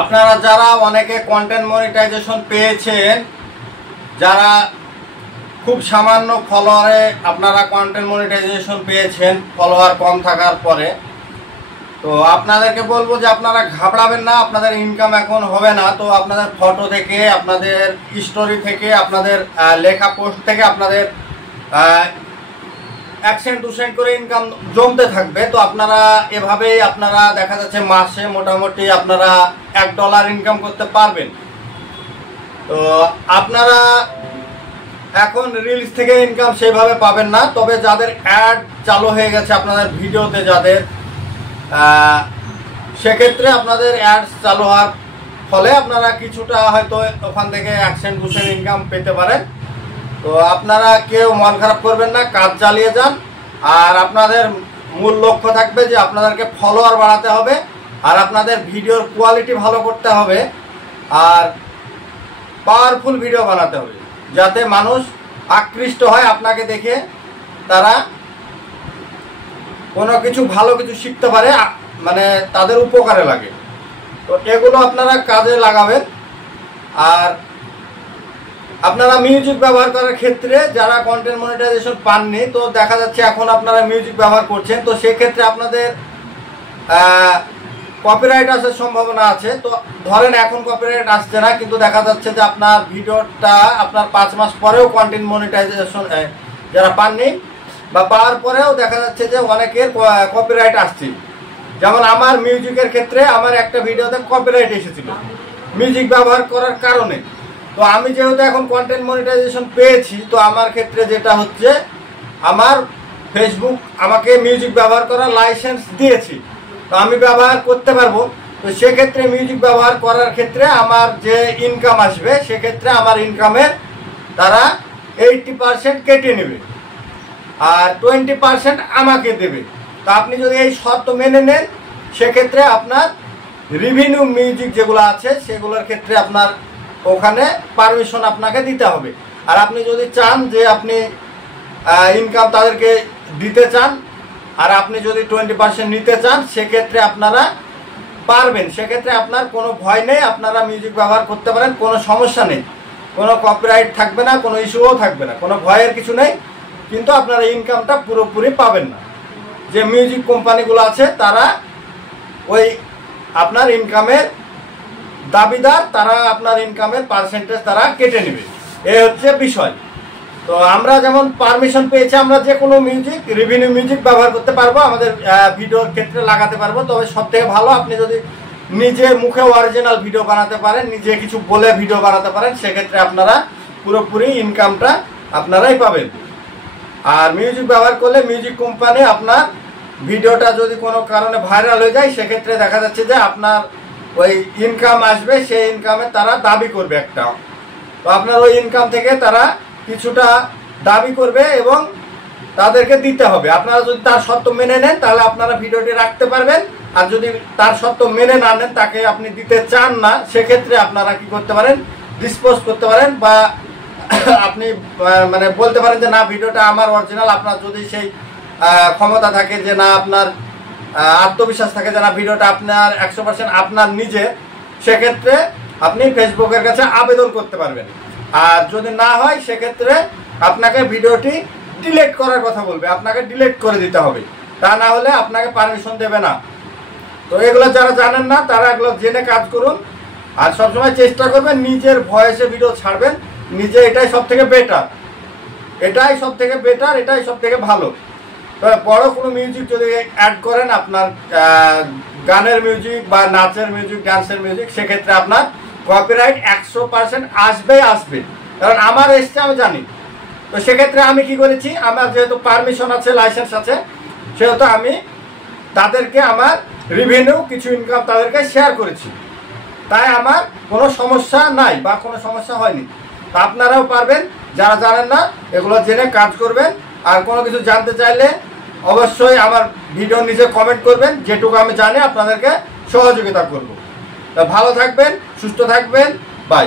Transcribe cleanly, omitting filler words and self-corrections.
আপনারা যারা অনেকে কন্টেন্ট মনিটাইজেশন পেয়েছেন, যারা খুব সামান্য ফলোয়ারে আপনারা কন্টেন্ট মনিটাইজেশন পেয়েছেন ফলোয়ার কম থাকার পরে, তো আপনাদেরকে বলবো যে আপনারা ঘাবড়াবেন না। আপনাদের ইনকাম এখন হবে না। তো আপনাদের ফটো থেকে, আপনাদের স্টোরি থেকে, আপনাদের লেখা পোস্ট থেকে আপনাদের 1 সেন্ট 2 সেন্ট করে ইনকাম জমতে থাকবে। তো আপনারা এভাবেই আপনারা দেখা যাচ্ছে মাসে মোটামুটি আপনারা $1 ইনকাম করতে পারবেন। তো আপনারা এখন রিলস থেকে ইনকাম সেইভাবে পাবেন না, তবে যাদের অ্যাড চালু হয়ে গেছে আপনাদের ভিডিওতে, যাদের সেক্ষেত্রে আপনাদের অ্যাডস চালু হওয়ার ফলে আপনারা কিছুটা হয়তো ওখান থেকে 1 সেন্ট 2 সেন্ট ইনকাম পেতে পারেন। তো আপনারা কেউ মন খারাপ করবেন না, কাজ চালিয়ে যান। আর আপনাদের মূল লক্ষ্য থাকবে যে আপনাদেরকে ফলোয়ার বাড়াতে হবে, আর আপনাদের ভিডিওর কোয়ালিটি ভালো করতে হবে, আর পাওয়ারফুল ভিডিও বানাতে হবে, যাতে মানুষ আকৃষ্ট হয় আপনাকে দেখে, তারা কোনো কিছু ভালো কিছু শিখতে পারে, মানে তাদের উপকারে লাগে। তো এগুলো আপনারা কাজে লাগাবেন। আর আপনারা মিউজিক ব্যবহার করার ক্ষেত্রে যারা কন্টেন্ট মনিটাইজেশন পাননি, তো দেখা যাচ্ছে এখন আপনারা মিউজিক ব্যবহার করছেন, তো সেক্ষেত্রে আপনাদের কপিরাইট আসার সম্ভাবনা আছে। তো ধরেন এখন কপিরাইট আসছে না, কিন্তু দেখা যাচ্ছে যে আপনার ভিডিওটা আপনার 5 মাস পরেও কন্টেন্ট মনিটাইজেশন যারা পাননি বা পাওয়ার পরেও দেখা যাচ্ছে যে অনেকের কপিরাইট আসছে। যেমন আমার মিউজিকের ক্ষেত্রে আমার একটা ভিডিওতে কপিরাইট এসেছিল মিউজিক ব্যবহার করার কারণে। তো আমি যেহেতু এখন কন্টেন্ট মনিটাইজেশন পেয়েছি, তো আমার ক্ষেত্রে যেটা হচ্ছে, আমার ফেসবুক আমাকে মিউজিক ব্যবহার করার লাইসেন্স দিয়েছি, তো আমি ব্যবহার করতে পারবো। তো সেক্ষেত্রে মিউজিক ব্যবহার করার ক্ষেত্রে আমার যে ইনকাম আসবে, সেক্ষেত্রে আমার ইনকামের তারা 80% কেটে নেবে আর 20% আমাকে দেবে। তো আপনি যদি এই শর্ত মেনে নেন, সেক্ষেত্রে আপনার রিভিনিউ মিউজিক যেগুলো আছে সেগুলোর ক্ষেত্রে আপনার ওখানে পারমিশন আপনাকে দিতে হবে। আর আপনি যদি চান যে আপনি ইনকাম তাদেরকে দিতে চান, আর আপনি যদি 20% নিতে চান, সেক্ষেত্রে আপনারা পারবেন। সেক্ষেত্রে আপনার কোনো ভয় নেই, আপনারা মিউজিক ব্যবহার করতে পারেন, কোনো সমস্যা নেই, কোনো কপিরাইট থাকবে না, কোনো ইস্যুও থাকবে না, কোনো ভয়ের কিছু নেই। কিন্তু আপনারা ইনকামটা পুরোপুরি পাবেন না। যে মিউজিক কোম্পানিগুলো আছে তারা ওই আপনার ইনকামের দাবিদার, তারা আপনার ইনকামের পার্সেন্টেজ তারা কেটে নেবে, এই হচ্ছে বিষয়। তো আমরা যেমন পারমিশন পেয়েছি, আমরা যে কোনো মিউজিক, রিভিনিউ মিউজিক ব্যবহার করতে পারবো, আমাদের ভিডিওর ক্ষেত্রে লাগাতে পারবো। তবে সব থেকে ভালো আপনি যদি নিজে মুখে অরিজিনাল ভিডিও বানাতে পারেন, নিজে কিছু বলে ভিডিও বানাতে পারেন, সেক্ষেত্রে আপনারা পুরোপুরি ইনকামটা আপনারাই পাবেন। আর মিউজিক ব্যবহার করলে মিউজিক কোম্পানি আপনার ভিডিওটা যদি কোনো কারণে ভাইরাল হয়ে যায়, সেক্ষেত্রে দেখা যাচ্ছে যে আপনার ওই ইনকাম আসবে, সেই ইনকামে তারা দাবি করবে একটা। তো আপনার ওই ইনকাম থেকে তারা কিছুটা দাবি করবে এবং তাদেরকে দিতে হবে। আপনারা যদি তার শর্ত মেনে নেন, তাহলে আপনারা ভিডিওটি রাখতে পারবেন। আর যদি তার শর্ত মেনে না নেন, তাকে আপনি দিতে চান না, সেক্ষেত্রে আপনারা কি করতে পারেন, ডিসপোজ করতে পারেন, বা আপনি মানে বলতে পারেন যে না, ভিডিওটা আমার অরিজিনাল। আপনার যদি সেই ক্ষমতা থাকে যে না, আপনার আত্মবিশ্বাস থাকে যে না, ভিডিওটা আপনার 100% আপনার নিজের, সেক্ষেত্রে আপনি ফেসবুকের কাছে আবেদন করতে পারবেন। আর যদি না হয়, সেক্ষেত্রে আপনাকে ভিডিওটি ডিলিট করার কথা বলবে, আপনাকে ডিলিট করে দিতে হবে, তা না হলে আপনাকে পারমিশন দেবে না। তো এগুলো যারা জানেন না, তারা এগুলো জেনে কাজ করুন। আর সবসময় চেষ্টা করবেন নিজের ভয়েসে ভিডিও ছাড়বেন নিজে, এটাই সব থেকে বেটার, এটাই সব থেকে বেটার, এটাই সব থেকে ভালো। তবে বড় কোনো মিউজিক যদি অ্যাড করেন, আপনার গানের মিউজিক বা নাচের মিউজিক, ডান্সের মিউজিক, সেক্ষেত্রে আপনার কপিরাইট 100% আসবে। কারণ আমার এসছে, আমি জানি। তো সেক্ষেত্রে আমি কি করেছি, আমার যেহেতু পারমিশন আছে, লাইসেন্স আছে, সেহেতু আমি তাদেরকে আমার রিভিনিউ কিছু ইনকাম তাদেরকে শেয়ার করেছি, তাই আমার কোনো সমস্যা নাই বা কোনো সমস্যা হয়নি। তা আপনারাও পারবেন, যারা জানেন না এগুলো জেনে কাজ করবেন। আর কোনো কিছু জানতে চাইলে অবশ্যই আমার ভিডিও নিচে কমেন্ট করবেন, যেটুকু আমি জানি আপনাদেরকে সহযোগিতা করব। ভালো থাকবেন, সুস্থ থাকবেন, বাই।